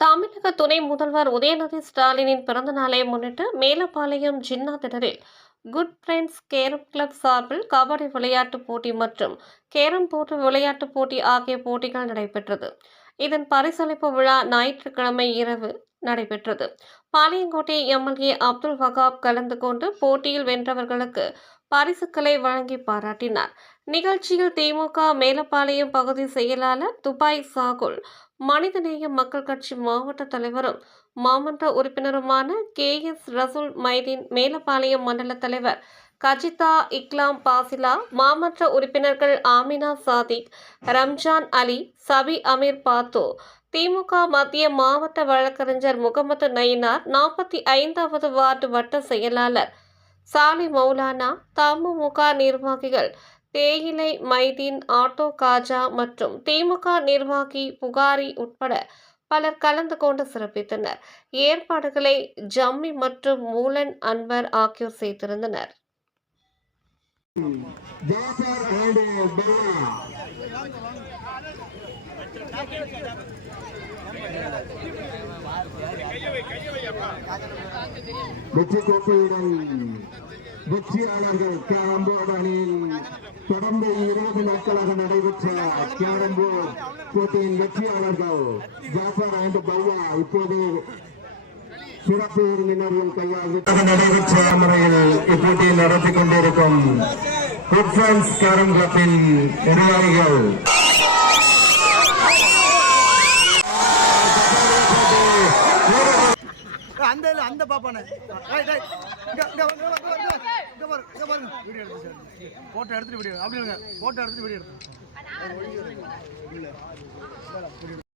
தமிழக துணை முதல்வர் உதயநிதி ஸ்டாலினின் பிறந்த நாளை முன்னிட்டு மேலப்பாளையம் ஜின்னா திடலில் குட் ஃப்ரெண்ட்ஸ் கேரம் கிளப் சார்பில் கபடி விளையாட்டுப் போட்டி மற்றும் கேரம் போட்டு விளையாட்டுப் போட்டி ஆகிய போட்டிகள் நடைபெற்றது. இதன் பரிசளிப்பு விழா ஞாயிற்றுக்கிழமை இரவு நடைபெற்றது. பாளையங்கோட்டை எம்எல்ஏ அப்துல் வகாப் கலந்து கொண்டு போட்டியில் வென்றவர்களுக்கு பரிசுகளை வழங்கி பாராட்டினார். நிகழ்ச்சியில் திமுக மேலப்பாளையம் பகுதி செயலாளர் துபாய் சாகுல் மனிதநேய மக்கள் கட்சி மாவட்ட தலைவரும் மாமன்ற உறுப்பினருமான கே. எஸ். ரசூல் மைதீன் மேலப்பாளையம் மண்டல தலைவர் கஜிதா இக்லாம் பாசிலா மாமன்ற உறுப்பினர்கள் ஆமினா சாதிக் ரம்ஜான் அலி சபி அமீர் பாத்தோ திமுக மத்திய மாவட்ட வழக்கறிஞர் முகமது நயினார் நாற்பத்தி ஐந்தாவது வார்டு வட்ட செயலாளர் சாலி மௌலானா தமுமுக நிர்வாகிகள் தேயிலை மைதீன் ஆட்டோ காஜா மற்றும் திமுக நிர்வாகி புகாரி உட்பட பலர் கலந்து கொண்டு சிறப்பித்தனர் ஏற்பாடுகளை ஜம்மி மற்றும் மூலன் அன்வர் ஆகியோர் செய்திருந்தனர் அண்ட் பெல்லா வெற்றி கோப்பையுடன் வெற்றியாளர்கள் கேரம்போர்டு அணியில் தொடர்ந்து இருபது நாட்களாக நடைபெற்ற கேரம்போர்டு போட்டியின் வெற்றியாளர்கள் ஜாஃபர் அண்ட் பௌவா இப்போது சிறப்பு விருந்தினர்கள் கையால் நடைபெற்ற முறையில் இப்போட்டியை நடத்தி கொண்டிருக்கும் குட் ஃப்ரெண்ட்ஸ் கேரம் கிளப்பின் நிர்வாகிகள். அந்த இல்ல அந்த பாப்பானே. ரைட் ரைட் இங்க இங்க இங்க பாரு இங்க பாருங்க. வீடியோ எடுத்து சார். போட்டோ எடுத்துட்டு வீடியோ அப்படி இல்லைங்க போட்டோ எடுத்துட்டு வீடியோ எடுத்து.